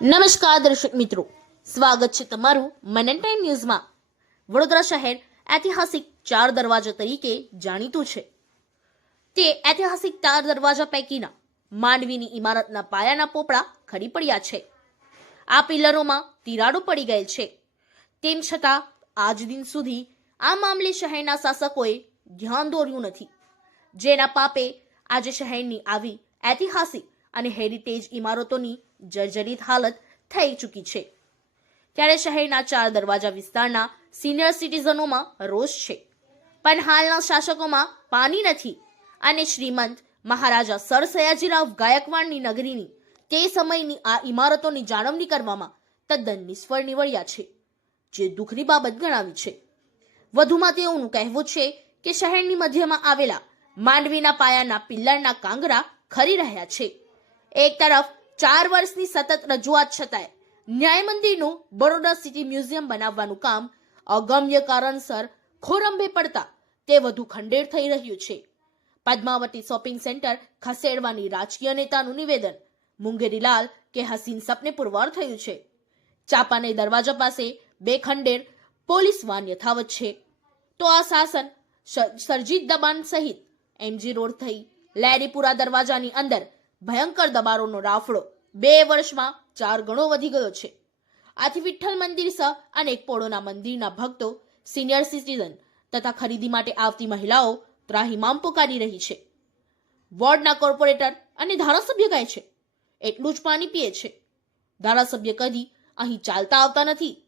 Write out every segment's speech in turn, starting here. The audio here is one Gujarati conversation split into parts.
નમસ્કાર દર્શક મિત્રો, સ્વાગત છે તમારું મનન ટાઈમ ન્યૂઝમાં। વડોદરા શહેર ઐતિહાસિક ચાર દરવાજા તરીકે જાણીતું છે। તે ઐતિહાસિક ચાર દરવાજા પૈકીના માંડવીની ઇમારતના પાયાના પોપડા ખરી પડ્યા છે। આ પિલરોમાં તિરાડો પડી ગયેલ છે, તેમ છતાં આજ દિન સુધી આ મામલે શહેરના શાસકોએ ધ્યાન દોર્યું નથી, જેના પાપે આજે શહેરની આવી ઐતિહાસિક અને હેરિટેજ ઇમારતોની જર્જરિત હાલત થઈ ચૂકી છે। ત્યારે શહેરના ચાર દરવાજા વિસ્તારના સિનિયર સિટીઝનોમાં રોષ છે, પણ હાલના શાસકોમાં પાણી નથી અને શ્રીમંત મહારાજા સર સયાજીરાવ ગાયકવાડની નગરીની તે સમયની આ ઇમારતોની જાળવણી કરવામાં તદ્દન નિષ્ફળ નીવડ્યા છે, જે દુઃખની બાબત ગણાવી છે। વધુમાં તેઓનું કહેવું છે કે શહેરની મધ્યમાં આવેલા માંડવીના પાયાના પિલ્લરના કાંગરા ખરી રહ્યા છે। એક તરફ 4 વર્ષની સતત રજૂઆત છતાંય ન્યાય મંદિરનું બરોડા સિટી મ્યુઝિયમ બનાવવાનું કામ અગમ્ય કારણસર ખોરંભે પડતા તે વધુ ખંડેર થઈ રહ્યું છે। પદ્માવતી શોપિંગ સેન્ટર ખસેડવાની રાજકીય નેતાનું નિવેદન મુંગેરીલાલ કે હસીન સપને પુરવાર થયું છે। ચાપાને દરવાજા પાસે 2 ખંડેર પોલીસ વાન યથાવત છે, તો આ શાસન સર્જિત દબાણ સહિત એમજી રોડ થઈ લેડીપુરા દરવાજાની અંદર ભયંકર દબાણોનો રાફડો 2 વર્ષમાં 4 ગણો વધી ગયો છે। આથી વિઠ્ઠલ મંદિર સહ અનેક પોળોના મંદિરના ભક્તો, સિનિયર સિટીઝન તથા ખરીદી માટે આવતી મહિલાઓ ત્રાહિમામ પોકારી રહી છે। વોર્ડના કોર્પોરેટર અને ધારાસભ્ય કહે છે એટલું જ પાણી પીએ છે। ધારાસભ્ય કદી અહીં ચાલતા આવતા નથી,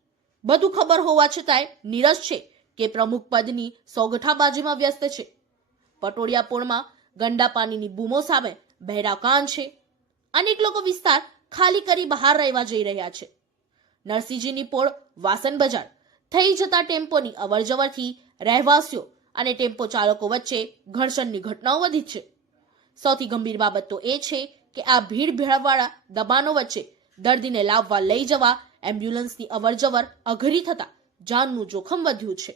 બધું ખબર હોવા છતાંય નીરસ છે કે પ્રમુખ પદની સોગઠાબાજીમાં વ્યસ્ત છે। પટોડિયા પોળમાં ગંડા પાણીની બૂમો સામે બહેરા કાન છે। અનેક લોકો વિસ્તાર ખાલી કરી બહાર રહેવા જઈ રહ્યા છે। નરસિંહજીની પોળ વાસણ બજાર થઈ જતા ટેમ્પોની અવરજવરથી રહેવાસીઓ અને ટેમ્પો ચાલકો વચ્ચે ઘર્ષણની ઘટનાઓ વધી છે। સૌથી ગંભીર બાબત તો એ છે કે આ ભીડ ભેળવાળા દબાણો વચ્ચે દર્દીને લાવવા લઈ જવા એમ્બ્યુલન્સની અવરજવર અઘરી થતા જાનનું જોખમ વધ્યું છે।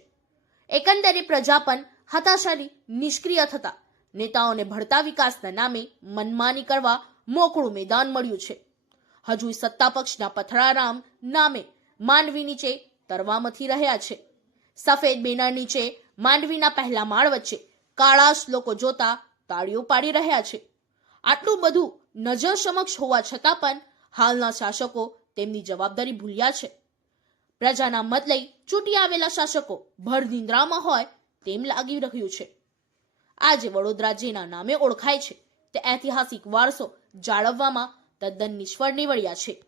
એકંદરે પ્રજા પણ હતાશાની નિષ્ક્રિય થતા નેતાઓને ભળતા વિકાસના નામે મનમાની કરવા મોકળું મેદાન મળ્યું છે। હજુ સત્તા પક્ષના પથરારામ નામે માંડવી નીચે તરવા મથી રહ્યા છે। સફેદ બેનર નીચે માંડવીના પહેલા માળ વચ્ચે કાળાશ લોકો જોતા તાળીઓ પાડી રહ્યા છે। આટલું બધું નજર સમક્ષ હોવા છતાં પણ હાલના શાસકો તેમની જવાબદારી ભૂલ્યા છે। પ્રજાના મત લઈ ચૂંટી આવેલા શાસકો ભર નિંદ્રામાં હોય તેમ લાગી રહ્યું છે। આજે વડોદરા જેના નામે ઓળખાય છે તે ઐતિહાસિક વારસો જાળવવામાં તદ્દન નિષ્ફળ નીવડ્યા છે।